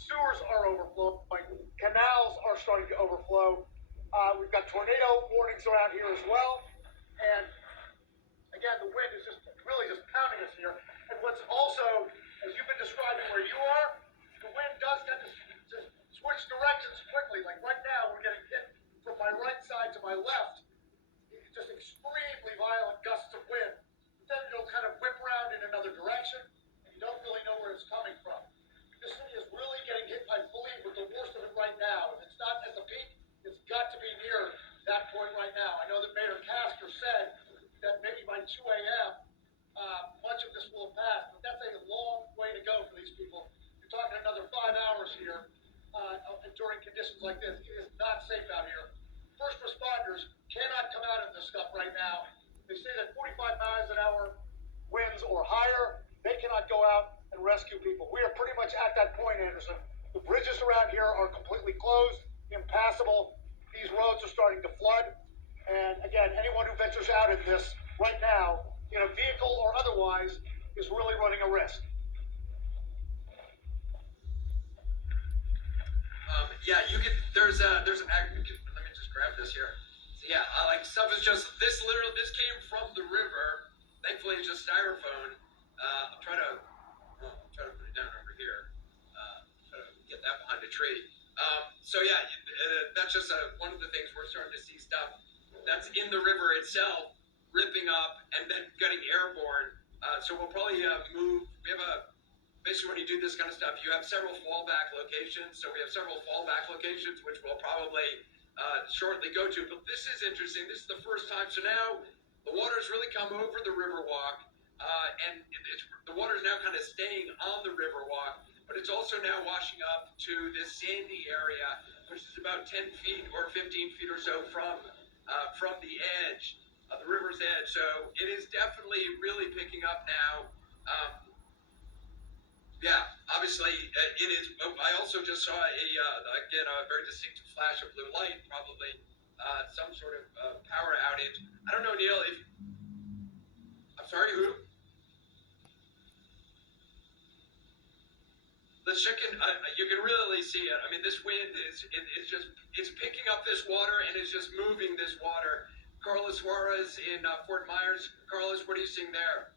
Sewers are overflowing. Canals are starting to overflow. We've got tornado warnings around here as well. And again, the wind is just really just pounding us here. And what's also, as you've been describing where you are, the wind does tend to switch directions quickly. Like right now, we're getting hit from my right side to my left. Just extremely violent gusts of wind. Then it'll kind of whip around in another direction, and you don't really know where it's coming from. This city is really getting hit, I believe, with the worst of it right now. If it's not at the peak, it's got to be near that point right now. I know that Mayor Castor said that maybe by 2 a.m., much of this will have passed, but that's a long way to go for these people. You're talking another 5 hours here during conditions like this. It is not safe out here. First responders cannot come out of this stuff right now. They say that 45 miles an hour winds or higher, they cannot go out and rescue people. We are pretty much at that point, Anderson. The bridges around here are completely closed, impassable. These roads are starting to flood. And again, anyone who ventures out in this right now, in a vehicle or otherwise, is really running a risk. Yeah, you can. There's an. Let me just grab this here. So yeah, like stuff is just this. Literally, this came from the river. Thankfully, it's just styrofoam. I'm trying to put it down over here. Try to get that behind a tree. So yeah, that's just one of the things we're starting to see stuff that's in the river itself ripping up and then getting airborne. So we'll probably move. We have basically when you do this kind of stuff, you have several fallback locations. So we have several fallback locations, which we'll probably shortly go to. But this is interesting. This is the first time. So now the water's really come over the Riverwalk, and the water's now kind of staying on the Riverwalk, but it's also now washing up to this sandy area, which is about 10 feet or 15 feet or so from the edge, the river's edge. So it is definitely really picking up now. Yeah, obviously it is. I also just saw a very distinct flash of blue light, probably some sort of power outage. I don't know, Neil. I'm sorry, who? The chicken. You can really see it. I mean, this wind it's picking up this water and it's just moving this water. Carlos Suarez in Fort Myers. Carlos, what are you seeing there?